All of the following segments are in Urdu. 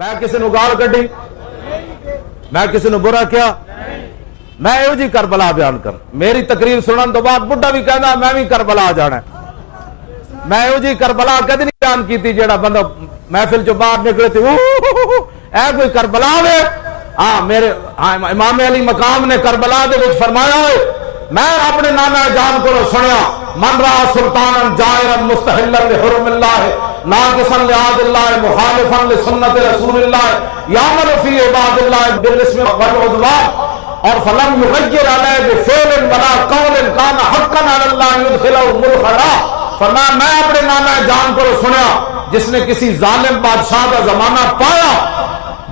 میں کسی نو گال کڈی؟ میں کسی نو برا کیا؟ میں ایو جی کربلا بیان کر، میری تقریر سنن تو بعد بڈھا بھی کہندا میں بھی کربلا جانا ہے۔ میں ایو جی کربلا کدی نہیں بیان کیتی جیڑا بندہ محفل چوں باہر نکلے تے اے کوئی کربلا وے؟ ہاں میرے امام علی مقام نے کربلا دے وچ فرمایا ہوئے میں اپنے نانا جان کو سنیا من را سلطانا جائرا مستحلا لحرم اللہ ناقصا لعاد اللہ مخالفا لسنت رسول اللہ یعمل فی عباد اللہ بالاسم والعدوان اور فلم یغیر علیہ بفعل ولا قول کان حقا علی اللہ یدخلہ ملخلا۔ فرمایا میں اپنے نانا جان کو سنیا جس نے کسی ظالم بادشاہ کا زمانہ پایا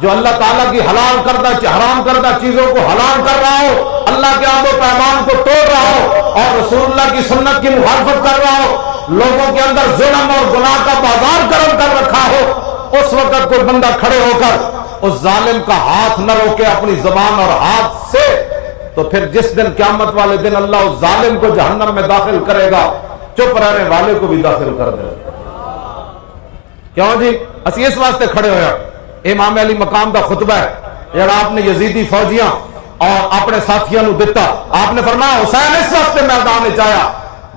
جو اللہ تعالیٰ کی حلال کردہ حرام کردہ چیزوں کو حلال کر رہا ہو، اللہ کے عہد و پیمان کو توڑ رہا ہو اور رسول اللہ کی سنت کی مخالفت کر رہا ہو، لوگوں کے اندر ظلم اور گناہ کا بازار گرم کر رکھا ہو، اس وقت کوئی بندہ کھڑے ہو کر اس ظالم کا ہاتھ نہ روکے اپنی زبان اور ہاتھ سے، تو پھر جس دن قیامت والے دن اللہ اس ظالم کو جہنم میں داخل کرے گا، چپ رہنے والے کو بھی داخل کر دے گا۔ کیوں جی؟ اسی اس واسطے کھڑے ہویا امام علی مقام دا خطبہ ہے جڑا آپ نے یزیدی فوجیاں اور اپنے ساتھیوں نو دیتا۔ آپ نے فرمایا حسین اس واسطے میدان میں آیا،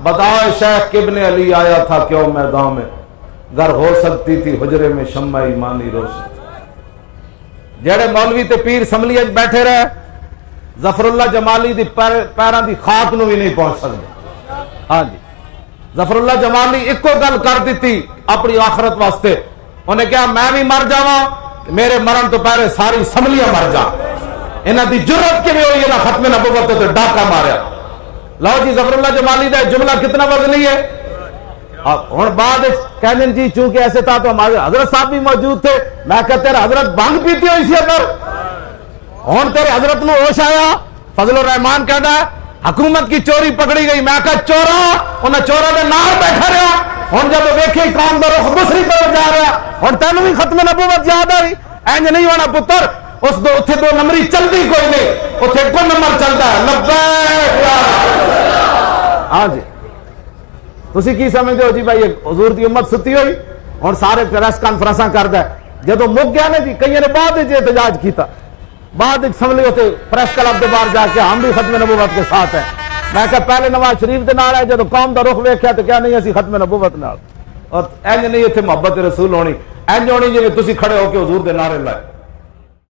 بدائے شیخ ابن علی آیا تھا کیوں میدان میں، گر ہو سکتی تھی حجرے میں شمع ایمانی روشن۔ جڑے مولوی تے پیر اسمبلی وچ بیٹھے رہے ظفر اللہ جمالی دی پیراں دی خاک نو بھی نہیں پہنچ سکتے۔ ہاں جی، ظفر اللہ جمالی ایک گل کر دیتی اپنی آخرت واسطے، انہیں کہا میں بھی مر جاواں، میرے مرن تو پہلے ساری اسمبلیاں مر جا۔ انہاں دی جرت کیویں ہوئی انہاں ختم نبوت تے ڈاکہ ماریا۔ لو جی ظفر اللہ جمالی دا جملہ کتنا وزنی ہے۔ ہن بعد کہنے جی چونکہ ایسے تھا تو ہمارے حضرت صاحب بھی موجود تھے، میں کہا تیرے حضرت بھنگ پیتی ہوئی سی اندر، ہن تیرے حضرت نو ہوش آیا۔ فضل الرحمان کہتا ہے حکومت کی چوری پکڑی گئی، میں کہا چورا، انہیں چورا دے نال بیٹھا رہا، ہن جب ویکھی قوم دا رخ دوسری طرف جا رہا، ہن تینوں بھی ختم نبوت یاد آئی؟ اینج نہیں ہونا پتر، اس دو اتھے دو نمبری چلدی کوئی نہیں، اتھے کو نمبر چلتا ہے لبیک یا ہاں جی۔ تسی کی سمجھتے ہو جی بھائی حضور دی امت ستی ہوئی، ہن سارے پریس کانفرنساں کردا ہے، جدوں مک گیا نا جی کئی نے بعد وچ احتجاج کیتا، بعد اسمبلی ہوتے پریس کلب کے باہر جا کے ہم بھی ختم نبوت کے ساتھ ہیں۔ میں کہا پہلے نواز شریف دے نال ہے، جدوں قوم دا رخ ویکھیا تو کیا نہیں اسی ختم نبوت نال، اور اینج نہیں اتنے محبت رسول ہونی، اینج ہونی جی تسی کھڑے ہو کے حضور دے نعرے لائے۔